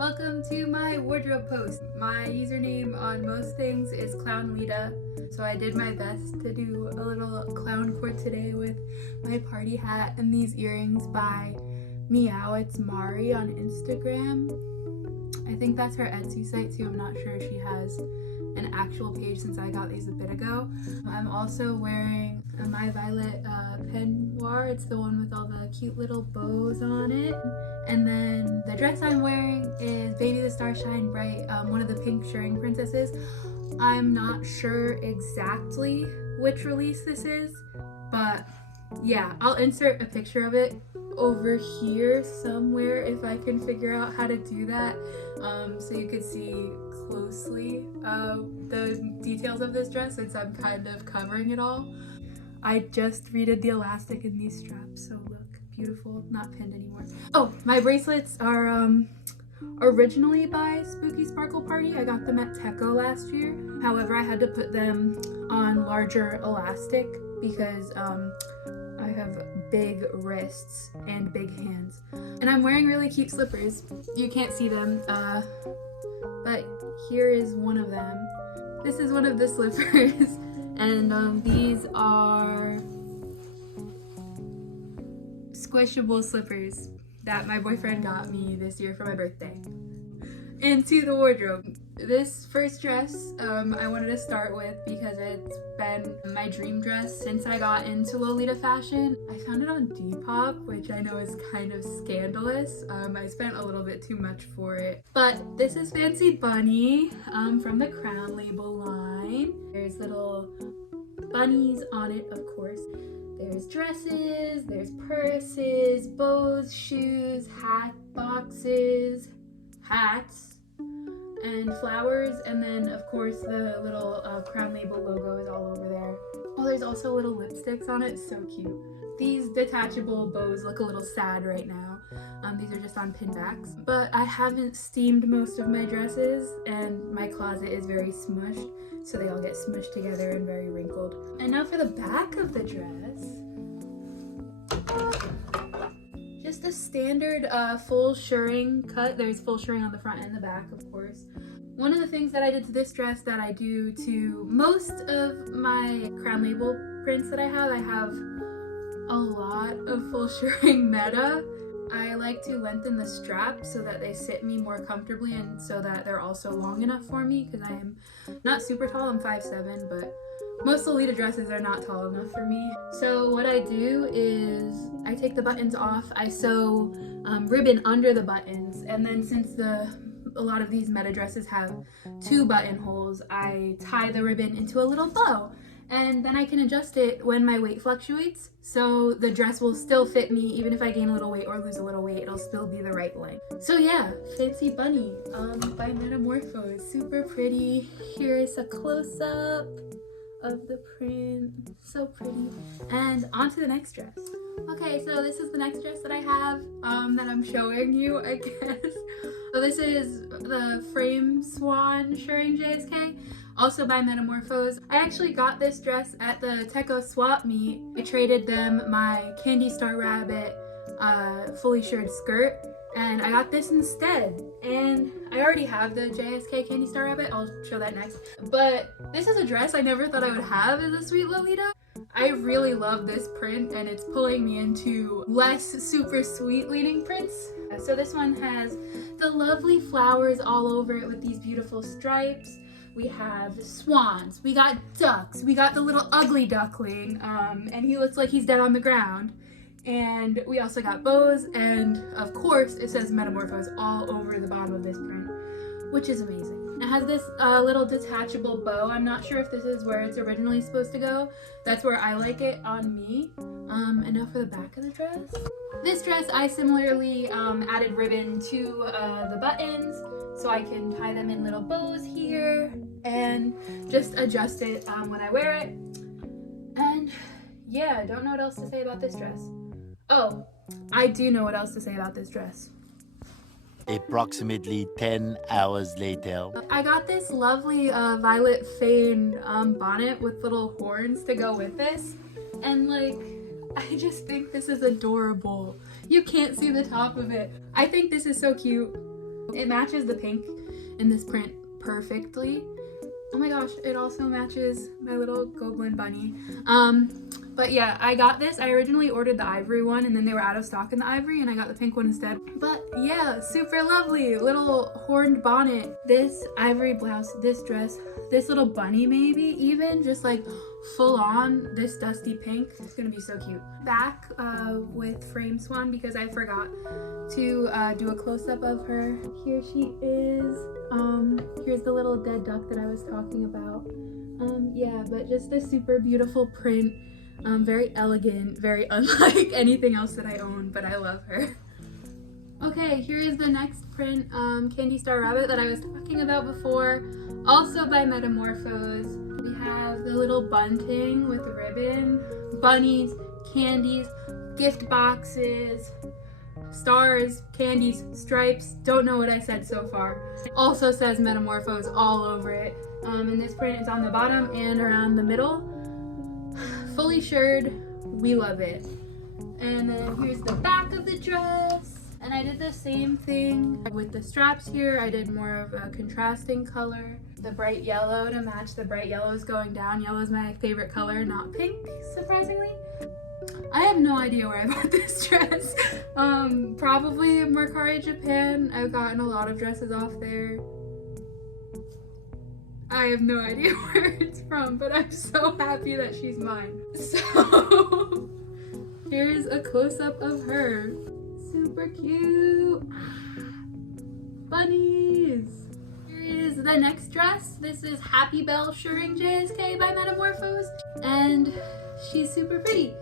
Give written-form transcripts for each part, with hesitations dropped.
Welcome to my wardrobe post. My username on most things is ClownLita, so I did my best to do a little clown core today with my party hat and these earrings by Meow It's Mari on Instagram. I think that's her Etsy site too. I'm not sure if she has an actual page since I got these a bit ago. I'm also wearing my violet peignoir. It's the one with all the cute little bows on it. And then the dress I'm wearing is Baby the Star Shine Bright, one of the pink Shirring princesses. I'm not sure exactly which release this is, but yeah, I'll insert a picture of it over here somewhere if I can figure out how to do that, so you could see closely the details of this dress since I'm kind of covering it all. I just redid the elastic in these straps, so look, beautiful, not pinned anymore. Oh, my bracelets are originally by Spooky Sparkle Party. I got them at Teco last year. However, I had to put them on larger elastic because I have big wrists and big hands. And I'm wearing really cute slippers. You can't see them, but here is one of them. This is one of the slippers, and these are squishable slippers that my boyfriend got me this year for my birthday. Into the wardrobe. This first dress I wanted to start with because it's been my dream dress since I got into Lolita fashion. I found it on Depop, which I know is kind of scandalous. I spent a little bit too much for it. But this is Fancy Bunny from the Crown label line. There's little bunnies on it, of course. There's dresses, there's purses, bows, shoes, hat boxes, hats, and flowers, and then of course the little Crown label logo is all over there. Oh, there's also little lipsticks on it, so cute. These detachable bows look a little sad right now. These are just on pin backs, but I haven't steamed most of my dresses and my closet is very smushed, so they all get smushed together and very wrinkled. And now for the back of the dress. Just a standard full shirring cut. There's full shirring on the front and the back, of course. One of the things that I did to this dress that I do to most of my Crown label prints that I have a lot of full shirring meta. I like to lengthen the straps so that they sit me more comfortably and so that they're also long enough for me because I am not super tall. I'm 5'7", but most Lolita dresses are not tall enough for me. So what I do is I take the buttons off, I sew ribbon under the buttons, and then since a lot of these meta dresses have 2 buttonholes, I tie the ribbon into a little bow. And then I can adjust it when my weight fluctuates, so the dress will still fit me even if I gain a little weight or lose a little weight, it'll still be the right length. So yeah, Fancy Bunny by Metamorphose, super pretty. Here is a close-up of the print, so pretty. And on to the next dress. Okay, so this is the next dress that I have that I'm showing you, I guess. So this is the frame Swan Shirring JSK, also by Metamorphose. I actually got this dress at the Teco swap meet. I traded them my Candy Star Rabbit fully shirred skirt, and I got this instead. And I already have the JSK Candy Star Rabbit, I'll show that next. But this is a dress I never thought I would have as a sweet Lolita. I really love this print and it's pulling me into less super sweet leaning prints. So this one has the lovely flowers all over it with these beautiful stripes. We have swans, we got ducks, we got the little ugly duckling, and he looks like he's dead on the ground. And we also got bows, and of course it says Metamorphose all over the bottom of this print, which is amazing. It has this little detachable bow. I'm not sure if this is where it's originally supposed to go. That's where I like it on me. And now for the back of the dress. This dress I similarly added ribbon to the buttons so I can tie them in little bows here and just adjust it when I wear it. And yeah, I don't know what else to say about this dress. Oh, I do know what else to say about this dress. Approximately 10 hours later. I got this lovely violet fane bonnet with little horns to go with this, and like, I just think this is adorable. You can't see the top of it. I think this is so cute. It matches the pink in this print perfectly. Oh my gosh, it also matches my little goblin bunny. But yeah, I got this. I originally ordered the ivory one and then they were out of stock in the ivory and I got the pink one instead. But yeah, super lovely. Little horned bonnet, this ivory blouse, this dress, this little bunny maybe even, just like full on this dusty pink. It's gonna be so cute. Back with frame Swan because I forgot to do a close-up of her. Here she is. Here's the little dead duck that I was talking about. Yeah, but just a super beautiful print. Very elegant, very unlike anything else that I own, but I love her. Okay, here is the next print, Candy Star Rabbit that I was talking about before, also by Metamorphose. We have the little bunting with the ribbon, bunnies, candies, gift boxes, stars, candies, stripes. Don't know what I said so far. Also says Metamorphose all over it. And this print is on the bottom and around the middle. Fully shirred, we love it. And then here's the back of the dress. And I did the same thing with the straps here. I did more of a contrasting color. The bright yellow to match the bright yellows going down. Yellow is my favorite color, not pink, surprisingly. I have no idea where I bought this dress. Probably Mercari, Japan. I've gotten a lot of dresses off there. I have no idea where it's from, but I'm so happy that she's mine. So, here's a close-up of her. Super cute. Bunnies. Here is the next dress. This is Happy Bell Shirring JSK by Metamorphose. And she's super pretty.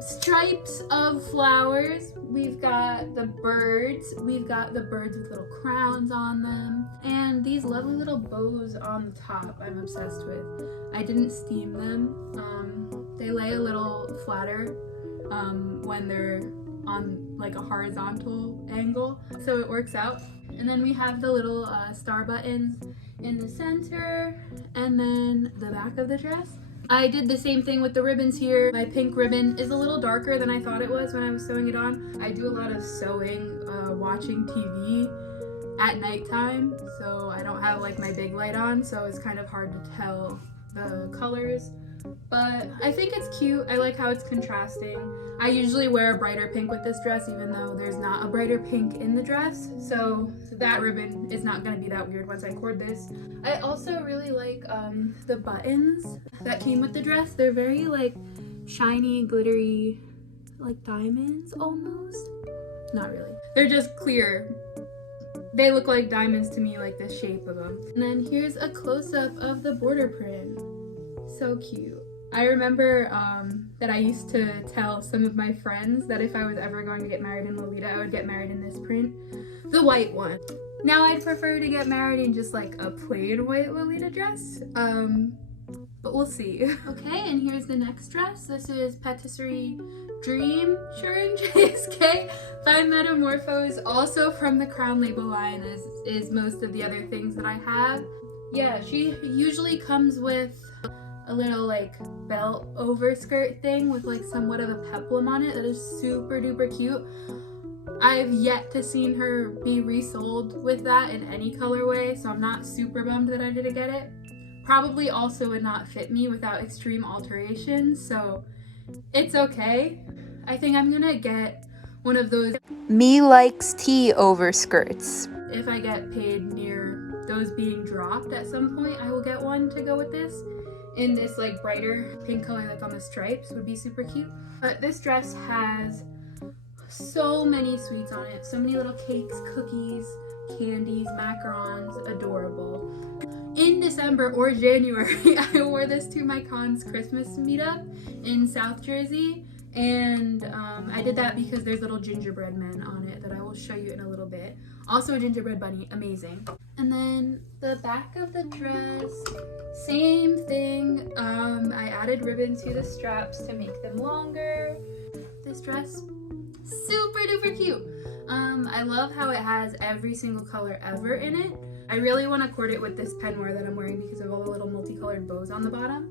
Stripes of flowers. We've got the birds. We've got the birds with little crowns on them. And these lovely little bows on the top I'm obsessed with. I didn't steam them. They lay a little flatter when they're on like a horizontal angle, so it works out. And then we have the little star buttons in the center, and then the back of the dress. I did the same thing with the ribbons here. My pink ribbon is a little darker than I thought it was when I was sewing it on. I do a lot of sewing, watching TV at nighttime, so I don't have like my big light on, so it's kind of hard to tell the colors. But I think it's cute. I like how it's contrasting. I usually wear a brighter pink with this dress, even though there's not a brighter pink in the dress, so that ribbon is not going to be that weird once I cord this. I also really like the buttons that came with the dress. They're very like shiny, glittery, like diamonds almost. Not really. They're just clear. They look like diamonds to me, like the shape of them. And then here's a close-up of the border print. So cute. I remember that I used to tell some of my friends that if I was ever going to get married in Lolita, I would get married in this print. The white one. Now I'd prefer to get married in just like a plain white Lolita dress. But we'll see. Okay, and here's the next dress. This is Patisserie Dream Shirring JSK by Metamorphose. Also from the Crown label line is most of the other things that I have. Yeah, she usually comes with a little like belt overskirt thing with like somewhat of a peplum on it that is super duper cute. I've yet to seen her be resold with that in any colorway, so I'm not super bummed that I didn't get it. Probably also would not fit me without extreme alterations, so it's okay. I think I'm gonna get one of those Me likes tea overskirts. if I get paid near those being dropped at some point. I will get one to go with this in this like brighter pink color like on the stripes. Would be super cute. But this dress has so many sweets on it, so many little cakes, cookies, candies, macarons. Adorable. In December or January I wore this to my con's Christmas meetup in South Jersey, and I did that because there's little gingerbread men on it that I will show you in a little bit. Also a gingerbread bunny, amazing. And then the back of the dress, same thing. I added ribbon to the straps to make them longer. This dress, super duper cute. I love how it has every single color ever in it. I really want to cord it with this peignoir that I'm wearing because of all the little multicolored bows on the bottom.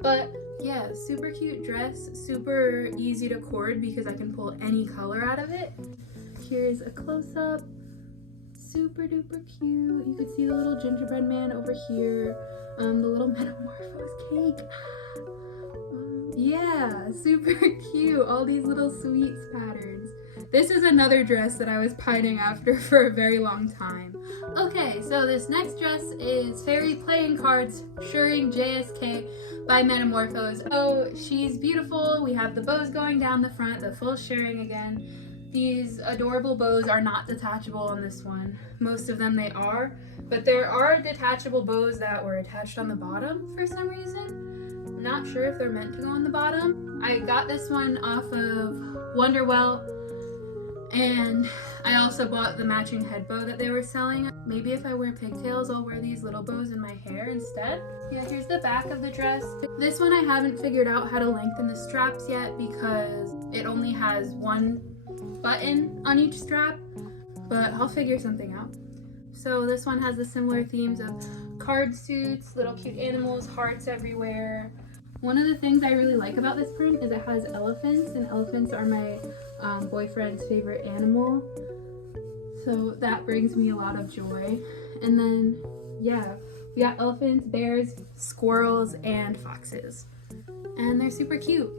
But yeah, super cute dress, super easy to cord because I can pull any color out of it. Here's a close-up. super duper cute. You could see the little gingerbread man over here. The little metamorphose cake. Yeah, super cute. All these little sweets patterns. This is another dress that I was pining after for a very long time. Okay, so this next dress is Fairy Playing Cards Shirring JSK by Metamorphose. So she's beautiful. We have the bows going down the front, the full shirring again. These adorable bows are not detachable on this one. Most of them they are, but there are detachable bows that were attached on the bottom for some reason. I'm not sure if they're meant to go on the bottom. I got this one off of Wonderwell, and I also bought the matching head bow that they were selling. Maybe if I wear pigtails, I'll wear these little bows in my hair instead. Yeah, here's the back of the dress. This one I haven't figured out how to lengthen the straps yet because it only has one button on each strap, but I'll figure something out. So this one has the similar themes of card suits, little cute animals, hearts everywhere. One of the things I really like about this print is it has elephants, and elephants are my boyfriend's favorite animal. So that brings me a lot of joy. And then, yeah, we got elephants, bears, squirrels, and foxes. And they're super cute.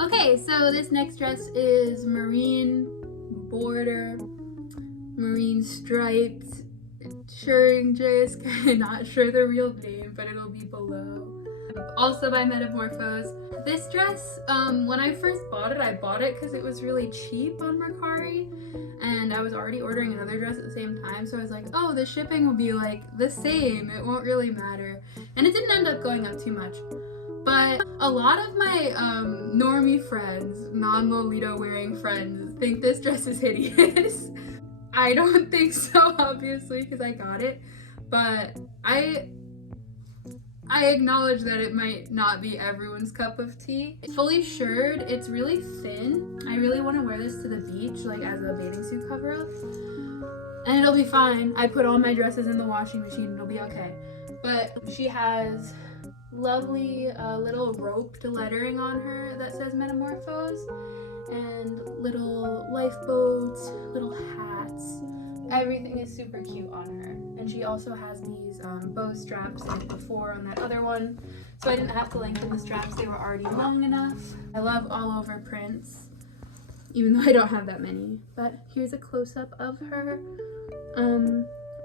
Okay, so this next dress is marine border, marine striped, Shirring JSK, not sure the real name, but it'll be below. Also by Metamorphose. This dress, when I first bought it, I bought it because it was really cheap on Mercari, and I was already ordering another dress at the same time, so I was like, oh, the shipping will be like the same, it won't really matter. And it didn't end up going up too much. But a lot of my normie friends, non-Lolita wearing friends, think this dress is hideous. I don't think so, obviously, because I got it, but I acknowledge that it might not be everyone's cup of tea. It's fully shirred, it's really thin. I really want to wear this to the beach, like as a bathing suit cover-up. And it'll be fine. I put all my dresses in the washing machine, it'll be okay. But she has lovely little roped lettering on her that says Metamorphose, and little lifeboats, little hats. Everything is super cute on her. And she also has these bow straps like before on that other one, so I didn't have to lengthen the straps, they were already long enough. I love all over prints, even though I don't have that many. But here's a close-up of her.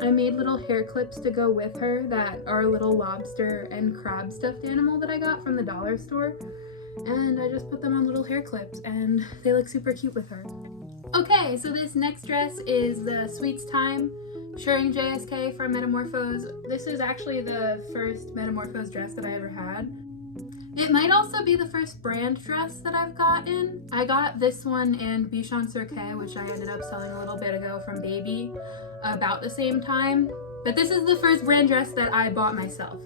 I made little hair clips to go with her that are a little lobster and crab stuffed animal that I got from the dollar store. And I just put them on little hair clips and they look super cute with her. Okay, so this next dress is the Sweets Time Shirring JSK from Metamorphose. This is actually the first Metamorphose dress that I ever had. It might also be the first brand dress that I've gotten. I got this one and Bichon Sur Quai, which I ended up selling a little bit ago from Baby, about the same time. But this is the first brand dress that I bought myself.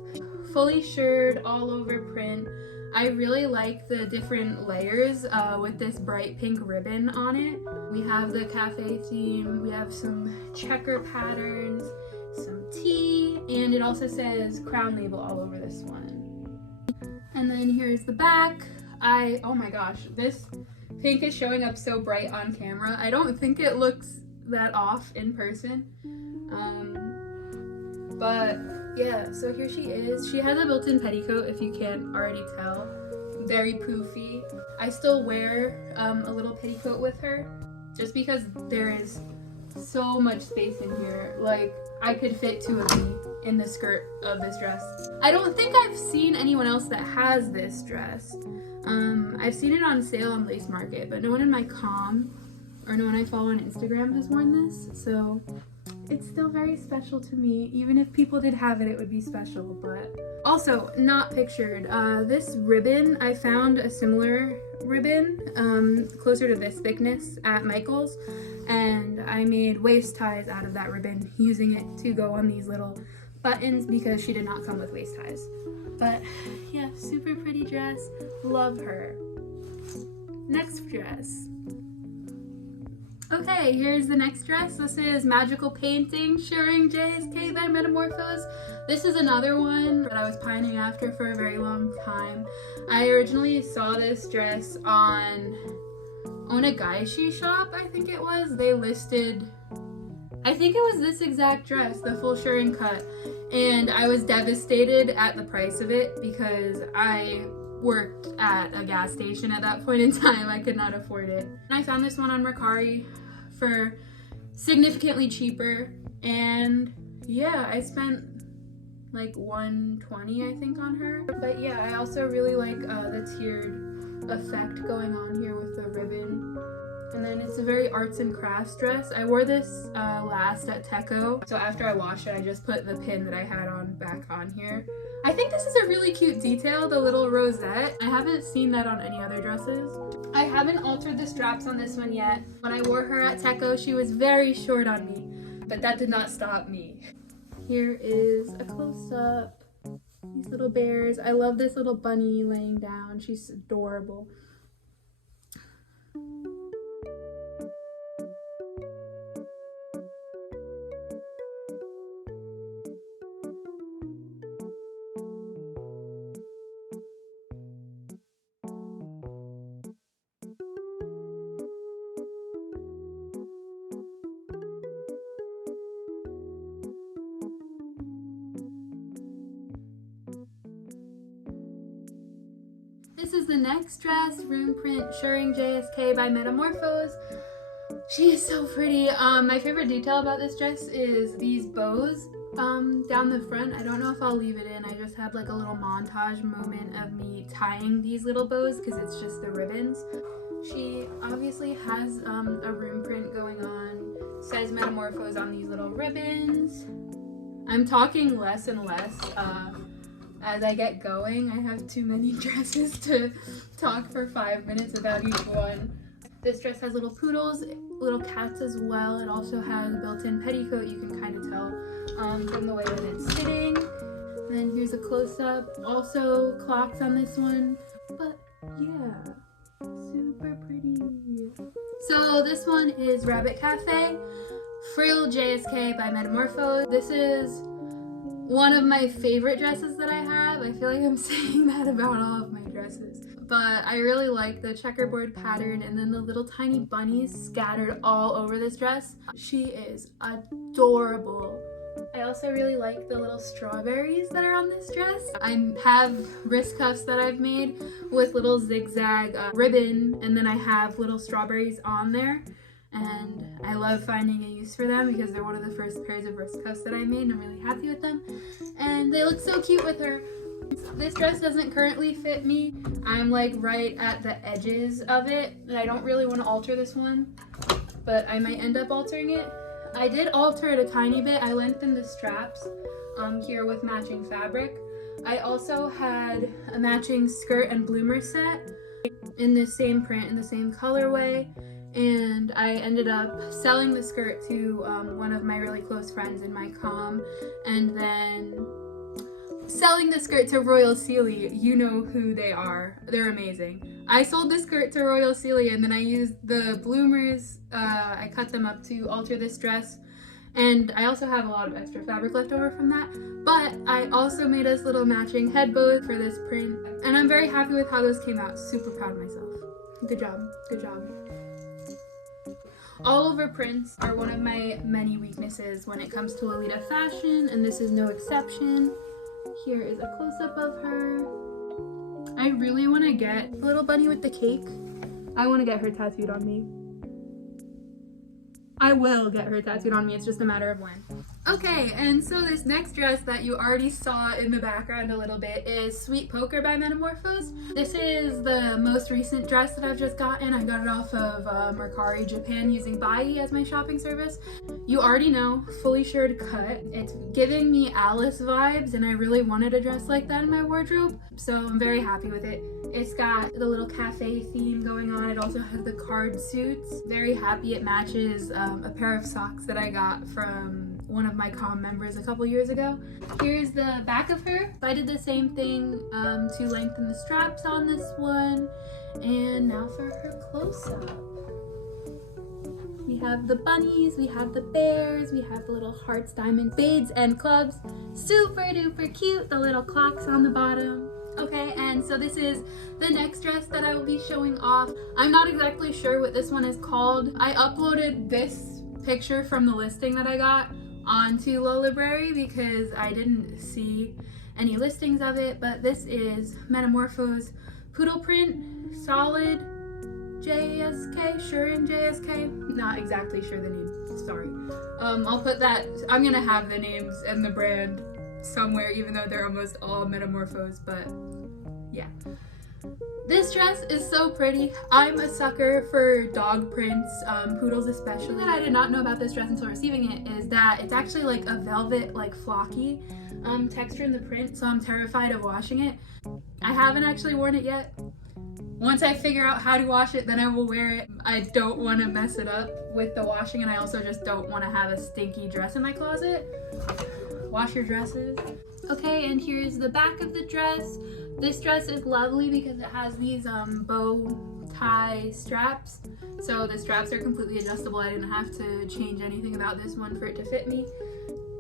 Fully shirred, all over print. I really like the different layers with this bright pink ribbon on it. We have the cafe theme, we have some checker patterns, some tea, and it also says Crown Label all over this one. And then here's the back. Oh my gosh, this pink is showing up so bright on camera. I don't think it looks that off in person. But yeah, so here she is. She has a built-in petticoat, if you can't already tell. Very poofy. I still wear a little petticoat with her just because there is so much space in here. Like, I could fit two of me in the skirt of this dress. I don't think I've seen anyone else that has this dress. I've seen it on sale on Lace Market, but no one in my comm or no one I follow on Instagram has worn this, so it's still very special to me. Even if people did have it, it would be special. But also, not pictured, this ribbon, I found a similar ribbon closer to this thickness at Michael's, and I made waist ties out of that ribbon using it to go on these little buttons because she did not come with waist ties. But yeah, super pretty dress, love her. Next dress. Okay, here's the next dress. This is Magical Painting Shirring JSK by Metamorphose. This is another one that I was pining after for a very long time. I originally saw this dress on Onagaishi shop, I think it was. They listed I think it was this exact dress, the full shirring cut, and I was devastated at the price of it because I worked at a gas station at that point in time. I could not afford it. And I found this one on Mercari for significantly cheaper, and yeah, I spent like $120 I think on her. But yeah, I also really like the tiered effect going on here with the ribbon. And then it's a very arts and crafts dress. I wore this last at Teco, so after I washed it, I just put the pin that I had on back on here. I think this is a really cute detail, the little rosette. I haven't seen that on any other dresses. I haven't altered the straps on this one yet. When I wore her at Teco, she was very short on me, but that did not stop me. Here is a close-up. These little bears. I love this little bunny laying down. She's adorable. This is the next dress, room print Shirring JSK by Metamorphose. She is so pretty. My favorite detail about this dress is these bows down the front. I don't know if I'll leave it in. I just have like a little montage moment of me tying these little bows because it's just the ribbons. She obviously has a room print going on. It says Metamorphose on these little ribbons. I'm talking less and less as I get going. I have too many dresses to talk for 5 minutes about each one. This dress has little poodles, little cats as well. It also has a built-in petticoat. You can kind of tell from the way that it's sitting. And then here's a close-up. Also clocks on this one. But yeah, super pretty. So this one is Rabbit Cafe, Frill JSK by Metamorphose. This is one of my favorite dresses that I have. I feel like I'm saying that about all of my dresses. But I really like the checkerboard pattern and then the little tiny bunnies scattered all over this dress. She is adorable. I also really like the little strawberries that are on this dress. I have wrist cuffs that I've made with little zigzag ribbon, and then I have little strawberries on there. And I love finding a use for them because they're one of the first pairs of wrist cuffs that I made, and I'm really happy with them. And they look so cute with her. This dress doesn't currently fit me. I'm like right at the edges of it, and I don't really want to alter this one, but I might end up altering it. I did alter it a tiny bit. I lengthened the straps here with matching fabric. I also had a matching skirt and bloomer set in the same print, in the same colorway. And I ended up selling the skirt to one of my really close friends in my comm, and then selling the skirt to Royal Sealy. You know who they are. They're amazing. I sold the skirt to Royal Sealy, and then I used the bloomers. I cut them up to alter this dress, and I also have a lot of extra fabric left over from that. But I also made us little matching head bows for this print, and I'm very happy with how those came out. Super proud of myself. Good job. Good job. All over prints are one of my many weaknesses when it comes to Lolita fashion, and this is no exception. Here is a close-up of her. I really want to get the little bunny with the cake. I want to get her tattooed on me. I will get her tattooed on me, it's just a matter of when. Okay, and so this next dress that you already saw in the background a little bit is Sweet Poker by Metamorphose. This is the most recent dress that I've just gotten. I got it off of Mercari Japan using Bai as my shopping service. You already know, fully shirred cut. It's giving me Alice vibes, and I really wanted a dress like that in my wardrobe, so I'm very happy with it. It's got the little cafe theme going on. It also has the card suits. Very happy it matches a pair of socks that I got from one of my comm members a couple years ago. Here's the back of her. I did the same thing to lengthen the straps on this one. And now for her close-up. We have the bunnies, we have the bears, we have the little hearts, diamonds, beads, and clubs. Super duper cute. The little clocks on the bottom. Okay, and so this is the next dress that I will be showing off. I'm not exactly sure what this one is called. I uploaded this picture from the listing that I got onto Lolaberry because I didn't see any listings of it, but this is Metamorpho's Poodle print, solid JSK, Shirring JSK. Not exactly sure the name, sorry. I'll put that, I'm gonna have the names and the brand somewhere, even though they're almost all Metamorphos, but yeah. This dress is so pretty. I'm a sucker for dog prints, poodles especially. What I did not know about this dress until receiving it is that it's actually like a velvet, like flocky texture in the print, so I'm terrified of washing it. I haven't actually worn it yet. Once I figure out how to wash it, then I will wear it. I don't want to mess it up with the washing, and I also just don't want to have a stinky dress in my closet. Wash your dresses. Okay, and here's the back of the dress. This dress is lovely because it has these bow tie straps. So the straps are completely adjustable. I didn't have to change anything about this one for it to fit me.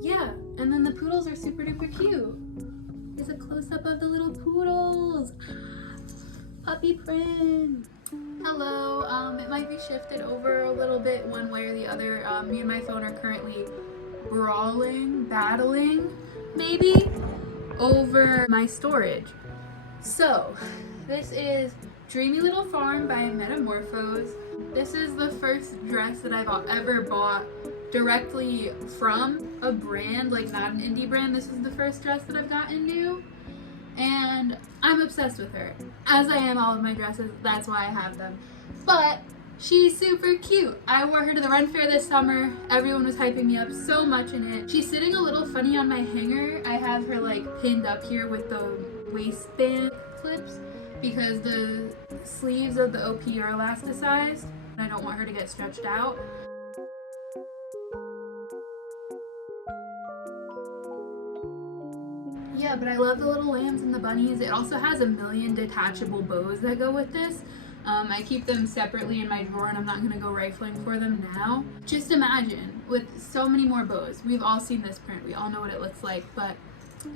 Yeah, and then the poodles are super duper cute. Here's a close-up of the little poodles. Puppy print. Hello, it might be shifted over a little bit one way or the other. Me and my phone are currently battling, maybe, over my storage. So, this is Dreamy Little Farm by Metamorphos. This is the first dress that I've ever bought directly from a brand, like not an indie brand. This is the first dress that I've gotten new, and I'm obsessed with her. As I am all of my dresses, that's why I have them. But she's super cute. I wore her to the Run Fair this summer. Everyone was hyping me up so much in it. She's sitting a little funny on my hanger. I have her like pinned up here with the waistband clips because the sleeves of the OP are elasticized. I don't want her to get stretched out. Yeah, but I love the little lambs and the bunnies. It also has a million detachable bows that go with this. I keep them separately in my drawer and I'm not gonna go rifling for them now. Just imagine, with so many more bows. We've all seen this print, we all know what it looks like, but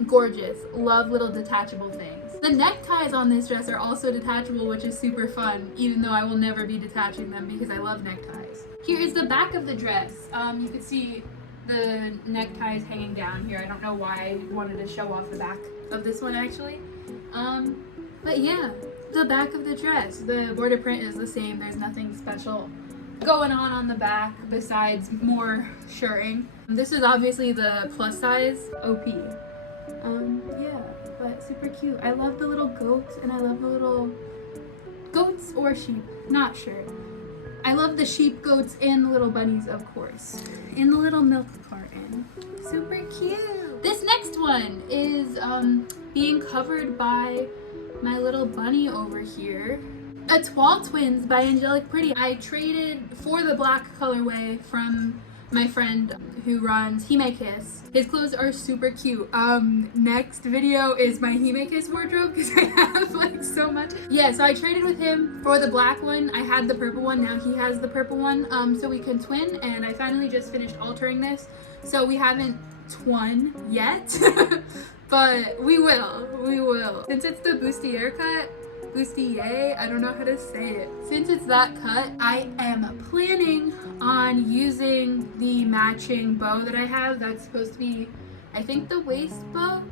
gorgeous. Love little detachable things. The neckties on this dress are also detachable, which is super fun, even though I will never be detaching them because I love neckties. Here is the back of the dress. You can see the neckties hanging down here. I don't know why I wanted to show off the back of this one actually. But yeah, the back of the dress. The border print is the same. There's nothing special going on the back besides more shirring. This is obviously the plus size OP. Yeah, but super cute. I love the little goats and I love the little goats or sheep, not sure. I love the sheep, goats, and the little bunnies, of course. In the little milk carton. Super cute. This next one is being covered by my little bunny over here. Etoile Twins by Angelic Pretty. I traded for the black colorway from my friend who runs HimeKiss. His clothes are super cute. Next video is my HimeKiss wardrobe because I have like so much. Yeah, so I traded with him for the black one. I had the purple one, now he has the purple one, so we can twin, and I finally just finished altering this. So we haven't twin yet, but we will. Since it's the Bustier cut, Bustier, I don't know how to say it. Since it's that cut, I am planning on using the matching bow that I have. That's supposed to be, I think, the waist bow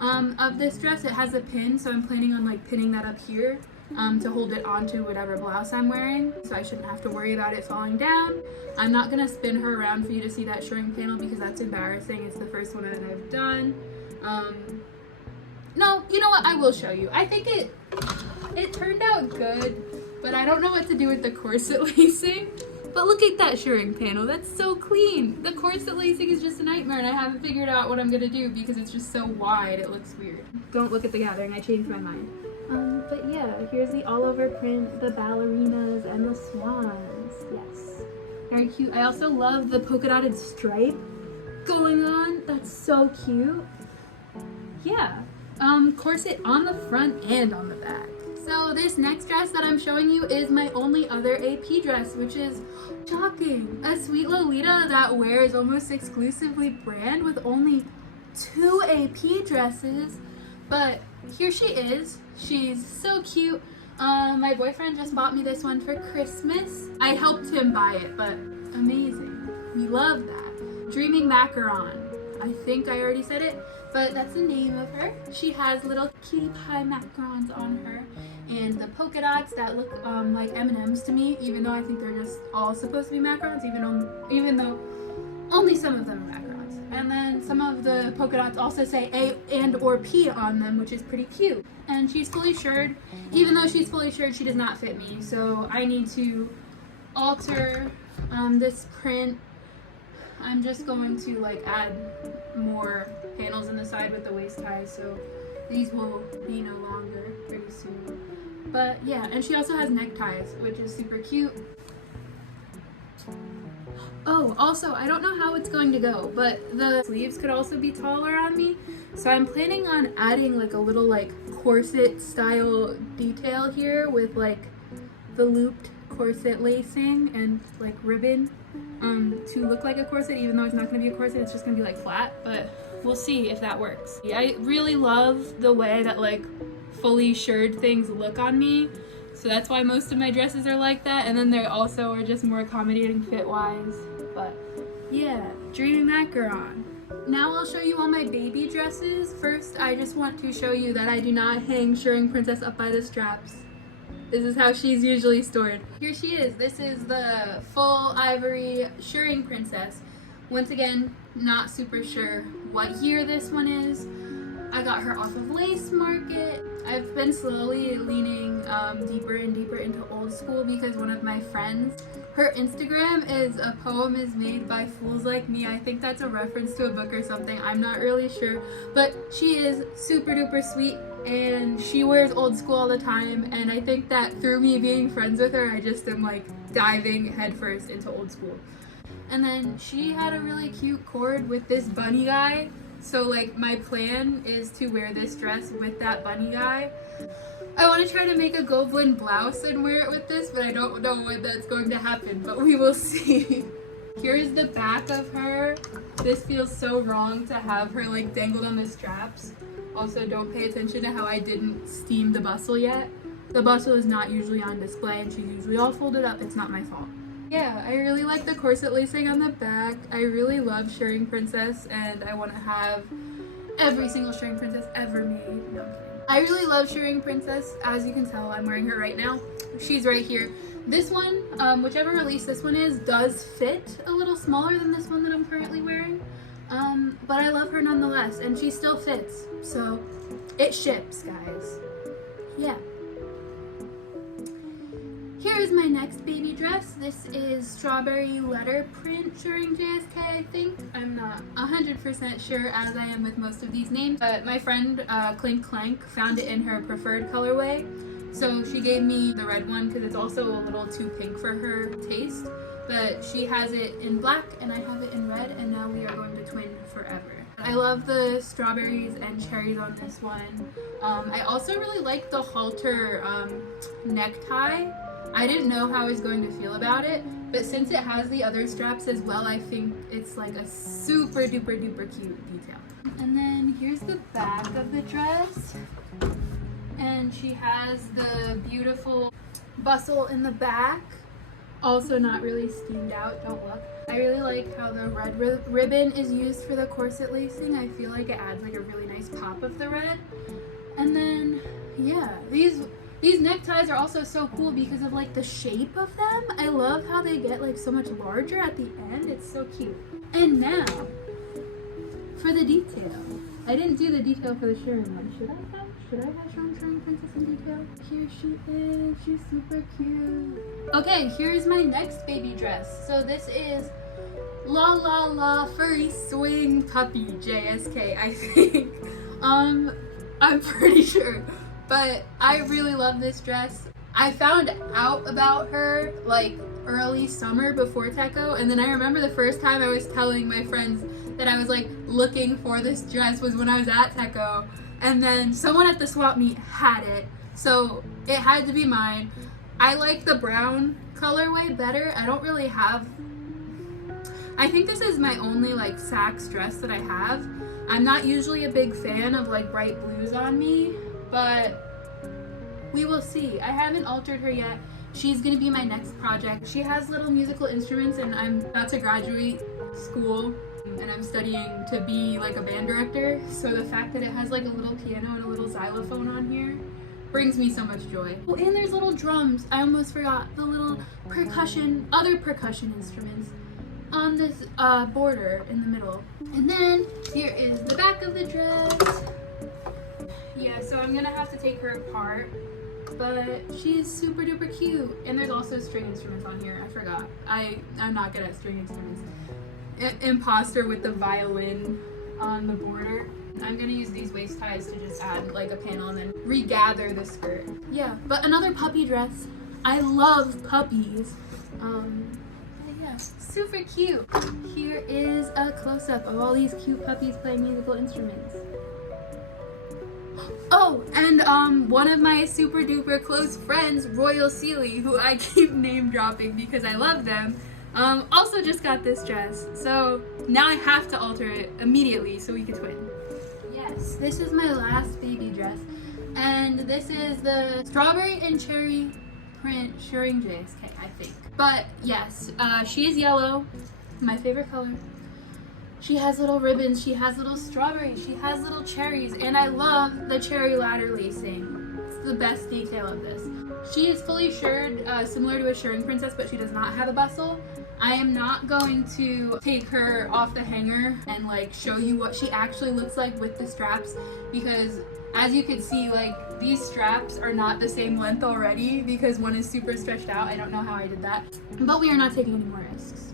of this dress. It has a pin, so I'm planning on like pinning that up here to hold it onto whatever blouse I'm wearing, so I shouldn't have to worry about it falling down. I'm not gonna spin her around for you to see that shirring panel because that's embarrassing. It's the first one that I've done. No, you know what? I will show you. I think it turned out good, but I don't know what to do with the corset lacing. But look at that shirring panel. That's so clean. The corset lacing is just a nightmare, and I haven't figured out what I'm gonna do because it's just so wide. It looks weird. Don't look at the gathering. I changed my mind. But yeah, here's the all-over print, the ballerinas, and the swans. Yes, very cute. I also love the polka dotted stripe going on. That's so cute. Yeah. Corset on the front and on the back. So this next dress that I'm showing you is my only other AP dress, which is shocking. A sweet Lolita that wears almost exclusively brand with only 2 AP dresses. But here she is. She's so cute. My boyfriend just bought me this one for Christmas. I helped him buy it, but amazing. We love that. Dreaming Macaron. I think I already said it, but that's the name of her. She has little cutie pie macarons on her, and the polka dots that look like M&Ms to me, even though I think they're just all supposed to be macarons, even though only some of them are macarons. And then some of the polka dots also say A and or P on them, which is pretty cute. And she's fully shirred. Even though she's fully shirred, she does not fit me, so I need to alter this print. I'm just going to like add more panels in the side with the waist ties, so these will be no longer pretty soon. But yeah, and she also has neckties, which is super cute. Oh, also, I don't know how it's going to go, but the sleeves could also be taller on me, so I'm planning on adding like a little like corset style detail here with like the looped corset lacing and like ribbon to look like a corset, even though it's not going to be a corset, it's just going to be like flat, but we'll see if that works. Yeah, I really love the way that like fully shirred things look on me, so that's why most of my dresses are like that, and then they also are just more accommodating fit wise. But yeah, Dreamy Macaron. Now I'll show you all my baby dresses. First, I just want to show you that I do not hang Shirring Princess up by the straps. This is how she's usually stored. Here she is. This is the full Ivory Shirring Princess. Once again, not super sure what year this one is. I got her off of Lace Market. I've been slowly leaning deeper and deeper into old school because one of my friends, her Instagram is "A Poem is Made by Fools Like Me." I think that's a reference to a book or something. I'm not really sure, but she is super duper sweet and she wears old school all the time, and I think that through me being friends with her, I just am like diving headfirst into old school. And then she had a really cute cord with this bunny guy, so like my plan is to wear this dress with that bunny guy. I want to try to make a goblin blouse and wear it with this, but I don't know when that's going to happen, but we will see. Here's the back of her. This feels so wrong to have her like dangled on the straps. Also, don't pay attention to how I didn't steam the bustle yet. The bustle is not usually on display and she's usually all folded up. It's not my fault. Yeah, I really like the corset lacing on the back. I really love Shirring Princess and I want to have every single Shirring Princess ever made. No, I'm kidding. I really love Shirring Princess. As you can tell, I'm wearing her right now. She's right here. This one, whichever release this one is, does fit a little smaller than this one that I'm currently wearing. But I love her nonetheless, and she still fits, so it ships, guys. Yeah. Here is my next baby dress. This is strawberry letter print Shirring JSK, I think. I'm not 100% sure, as I am with most of these names, but my friend Clink Clank found it in her preferred colorway, so she gave me the red one because it's also a little too pink for her taste. But she has it in black and I have it in red, and now we are going to twin forever. I love the strawberries and cherries on this one. I also really like the halter necktie. I didn't know how I was going to feel about it, but since it has the other straps as well, I think it's like a super duper duper cute detail. And then here's the back of the dress. And she has the beautiful bustle in the back. Also not really steamed out, don't look. I really like how the red ribbon is used for the corset lacing. I feel like it adds like a really nice pop of the red. And then, yeah, these neckties are also so cool because of like the shape of them. I love how they get like so much larger at the end. It's so cute. And now, for the detail. I didn't do the detail for the Shirring one. Should I have shown Shirring Princess in detail? Here she is. She's super cute. Okay, here's my next baby dress. So this is La La La Furry Swing Puppy JSK, I think. I'm pretty sure. But I really love this dress. I found out about her like early summer before Teco, and then I remember the first time I was telling my friends that I was like looking for this dress was when I was at Teco, and then someone at the swap meet had it, so it had to be mine. I like the brown colorway better. I don't really have, I think this is my only like Saks dress that I have. I'm not usually a big fan of like bright blues on me, but we will see. I haven't altered her yet, She's gonna be my next project. She has little musical instruments, and I'm about to graduate school and I'm studying to be like a band director. So the fact that it has like a little piano and a little xylophone on here brings me so much joy. Oh, and there's little drums. I almost forgot the little other percussion instruments on this border in the middle. And then here is the back of the dress. Yeah, so I'm gonna have to take her apart, but she's super duper cute. And there's also string instruments on here. I forgot. I'm not good at string instruments. Imposter with the violin on the border. I'm gonna use these waist ties to just add like a panel and then regather the skirt. Yeah, but another puppy dress. I love puppies. Yeah, super cute. Here is a close-up of all these cute puppies playing musical instruments. Oh, and one of my super duper close friends, Royal Sealy, who I keep name dropping because I love them, also just got this dress. So now I have to alter it immediately so we can twin. Yes, this is my last baby dress, and this is the strawberry and cherry print Shirring JSK, I think. But yes, she is yellow, my favorite color. She has little ribbons, she has little strawberries, she has little cherries, and I love the cherry ladder lacing. It's the best detail of this. She is fully shirred, similar to a shirring princess, but she does not have a bustle. I am not going to take her off the hanger and like show you what she actually looks like with the straps, because as you can see, like these straps are not the same length already because one is super stretched out. I don't know how I did that, but we are not taking any more risks.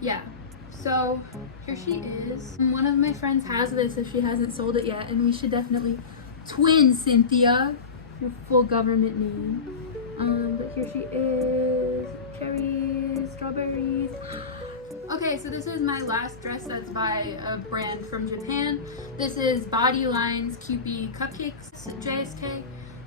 Yeah. So here she is. One of my friends has this if she hasn't sold it yet, and we should definitely twin, Cynthia, your full government name. But here she is. Cherries, strawberries. Okay, so this is my last dress that's by a brand from Japan. This is Bodyline's Kewpie Cupcakes JSK,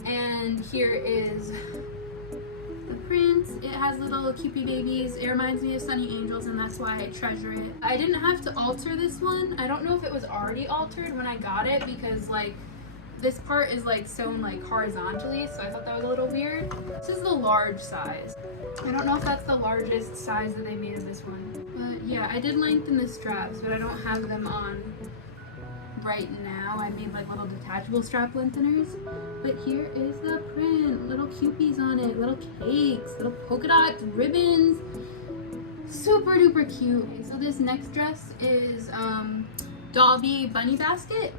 and here is the print. It has little Kewpie babies. It reminds me of Sunny Angels, and that's why I treasure it. I didn't have to alter this one. I don't know if it was already altered when I got it, because like this part is like sewn like horizontally, so I thought that was a little weird. This is the large size. I don't know if that's the largest size that they made of this one. But yeah, I did lengthen the straps, but I don't have them on right now. I made like little detachable strap lengtheners. But here is the print. Little Kewpies on it, little cakes, little polka dot ribbons. Super duper cute. Okay, so this next dress is Dollbe Bunny Basket.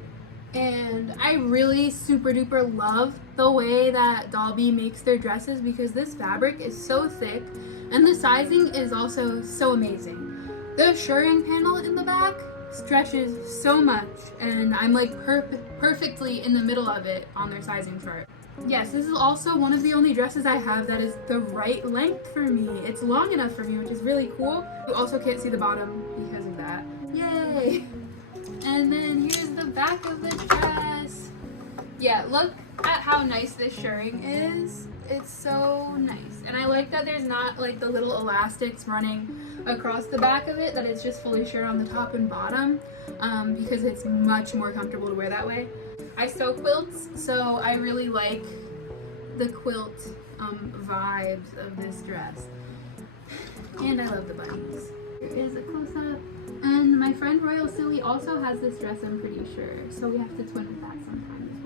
And I really super duper love the way that Dollbe makes their dresses, because this fabric is so thick and the sizing is also so amazing. The shirring panel in the back stretches so much, and I'm like perfectly in the middle of it on their sizing chart. Yes, this is also one of the only dresses I have that is the right length for me. It's long enough for me, which is really cool. You also can't see the bottom because of that. Yay! And then here's the back of the dress. Yeah, look at how nice this shirring is. It's so nice. And I like that there's not like the little elastics running across the back of it, that it's just fully shirred on the top and bottom, because it's much more comfortable to wear that way. I sew quilts, so I really like the quilt vibes of this dress. And I love the bunnies. Here is a close-up. And my friend Royal Silly also has this dress, I'm pretty sure. So we have to twin with that sometime as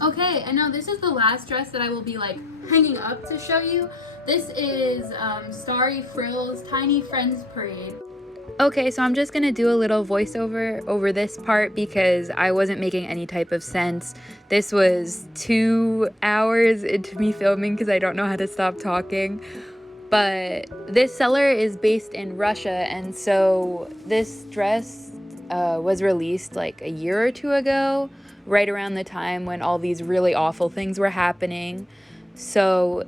well. Okay, and now this is the last dress that I will be like hanging up to show you. This is Starry Frills Tiny Friends Parade. Okay, so I'm just gonna do a little voiceover over this part because I wasn't making any type of sense. This was 2 hours into me filming because I don't know how to stop talking. But this seller is based in Russia, and so this dress was released like a year or two ago, right around the time when all these really awful things were happening. So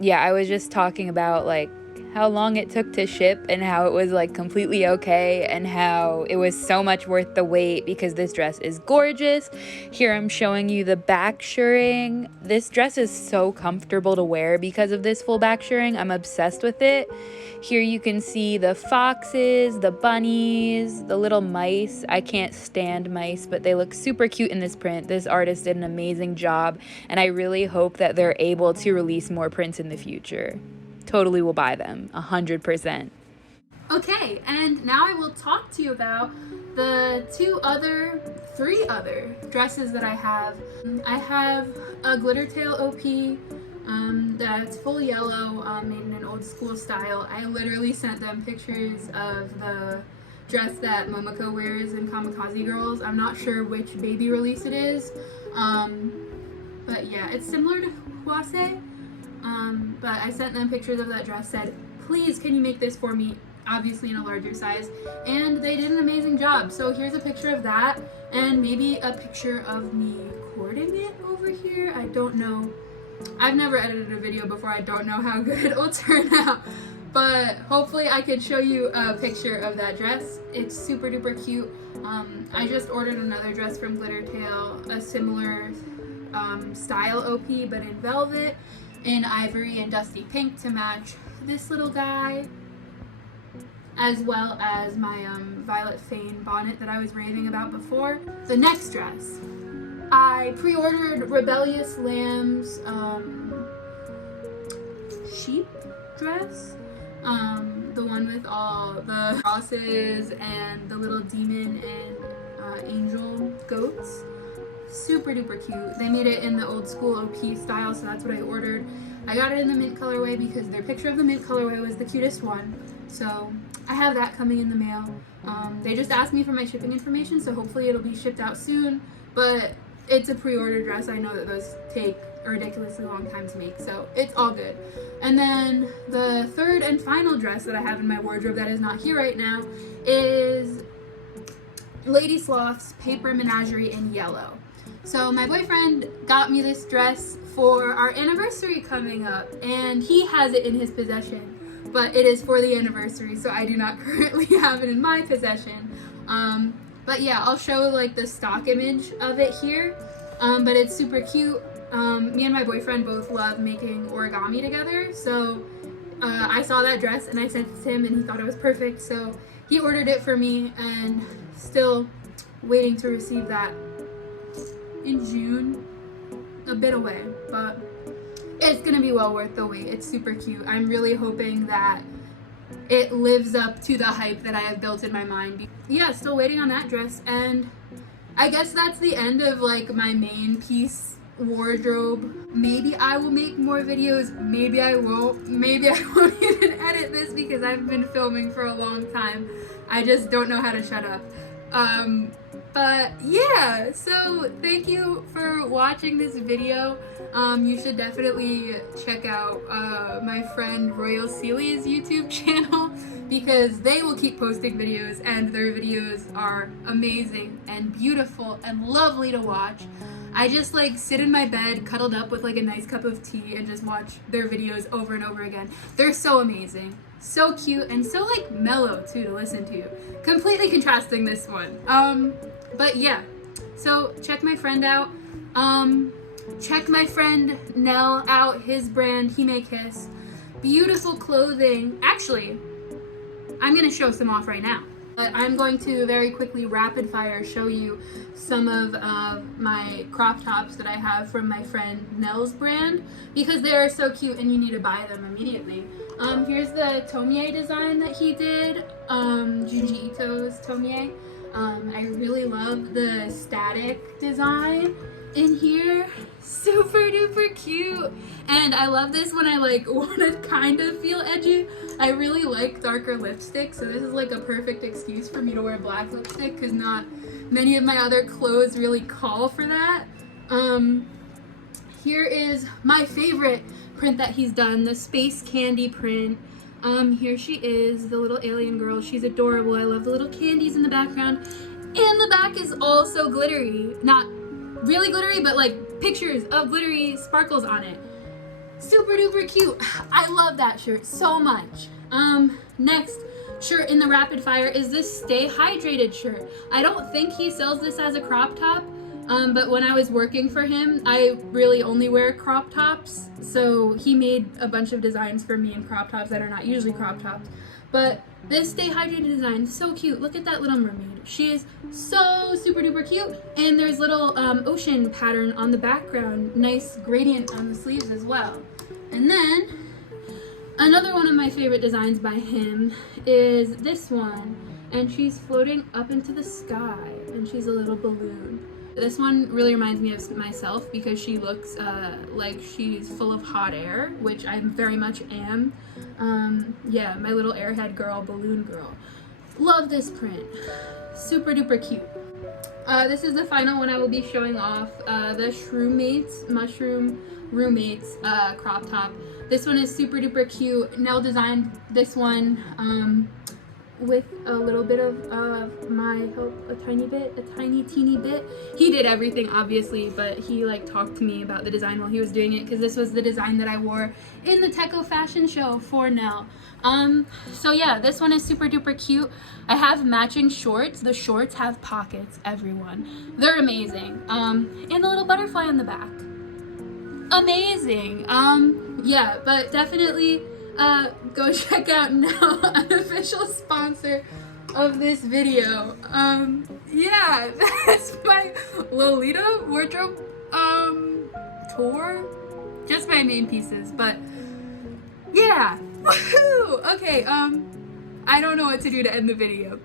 yeah, I was just talking about like how long it took to ship and how it was like completely okay and how it was so much worth the wait because this dress is gorgeous. Here I'm showing you the back shirring. This dress is so comfortable to wear because of this full back shirring. I'm obsessed with it. Here you can see the foxes, the bunnies, the little mice. I can't stand mice, but they look super cute in this print. This artist did an amazing job, and I really hope that they're able to release more prints in the future. Totally will buy them, 100%. Okay, and now I will talk to you about the three other dresses that I have. I have a Glittertale OP that's full yellow, made in an old school style. I literally sent them pictures of the dress that Momoko wears in Kamikaze Girls. I'm not sure which baby release it is, but yeah, it's similar to Hawase. But I sent them pictures of that dress, said, please can you make this for me, obviously in a larger size, and they did an amazing job. So here's a picture of that, and maybe a picture of me cording it over here. I don't know. I've never edited a video before. I don't know how good it will turn out, but hopefully I could show you a picture of that dress. It's super duper cute. I just ordered another dress from Glittertale, a similar style OP, but in velvet, in ivory and dusty pink to match this little guy, as well as my Violet Fane bonnet that I was raving about before. The next dress, I pre-ordered Rebellious Lamb's sheep dress, the one with all the crosses and the little demon and angel goats. Super duper cute. They made it in the old school OP style, so that's what I ordered. I got it in the mint colorway because their picture of the mint colorway was the cutest one. So I have that coming in the mail. They just asked me for my shipping information, so hopefully it'll be shipped out soon. But it's a pre-order dress. I know that those take a ridiculously long time to make, so it's all good. And then the third and final dress that I have in my wardrobe that is not here right now is Lady Sloth's Paper Menagerie in yellow. So my boyfriend got me this dress for our anniversary coming up, and he has it in his possession, but it is for the anniversary, so I do not currently have it in my possession. But yeah, I'll show like the stock image of it here, but it's super cute. Me and my boyfriend both love making origami together, so I saw that dress and I sent it to him and he thought it was perfect, so he ordered it for me, and still waiting to receive that in June, a bit away, but it's gonna be well worth the wait. It's super cute. I'm really hoping that it lives up to the hype that I have built in my mind. Yeah, still waiting on that dress, and I guess that's the end of like my main piece wardrobe. Maybe I will make more videos, maybe I won't. Maybe I won't even edit this because I've been filming for a long time. I just don't know how to shut up. But yeah, so thank you for watching this video. You should definitely check out my friend Royal Celia's YouTube channel because they will keep posting videos, and their videos are amazing and beautiful and lovely to watch. I just like sit in my bed cuddled up with like a nice cup of tea and just watch their videos over and over again. They're so amazing, so cute, and so like mellow too to listen to. Completely contrasting this one. But yeah, so check my friend out. Check my friend Nell out, his brand HimeKiss. Beautiful clothing. Actually, I'm gonna show some off right now. But I'm going to very quickly rapid fire show you some of my crop tops that I have from my friend Nell's brand because they are so cute and you need to buy them immediately. Here's the Tomie design that he did, Junji Ito's Tomie. I really love the static design in here. Super duper cute. And I love this when I like want to kind of feel edgy. I really like darker lipstick, so this is like a perfect excuse for me to wear black lipstick because not many of my other clothes really call for that. Here is my favorite print that he's done, the Space Candy print. Here she is, the little alien girl. She's adorable. I love the little candies in the background. And the back is also glittery. Not really glittery, but like pictures of glittery sparkles on it. Super duper cute. I love that shirt so much. Next shirt in the rapid fire is this Stay Hydrated shirt. I don't think he sells this as a crop top, but when I was working for him, I really only wear crop tops, so he made a bunch of designs for me in crop tops that are not usually crop tops. But this Stay Hydrated design is so cute. Look at that little mermaid. She is so super duper cute. And there's little ocean pattern on the background. Nice gradient on the sleeves as well. And then another one of my favorite designs by him is this one. And she's floating up into the sky. And she's a little balloon. This one really reminds me of myself because she looks like she's full of hot air, which I very much am. Yeah, my little airhead girl, balloon girl. Love this print. Super duper cute. This is the final one I will be showing off. The Shroommates, Mushroom Roommates crop top. This one is super duper cute. Nell designed this one with a little bit of my help, a tiny teeny bit. He did everything obviously, but he like talked to me about the design while he was doing it because this was the design that I wore in the Techo fashion show for Nell. So yeah, this one is super duper cute. I have matching shorts. The shorts have pockets, everyone. They're amazing. And a little butterfly on the back. Amazing. Yeah, but definitely go check out Nell, unofficial sponsor of this video. Yeah, that's my Lolita wardrobe tour. Just my main pieces, but yeah. Woohoo! Okay, I don't know what to do to end the video.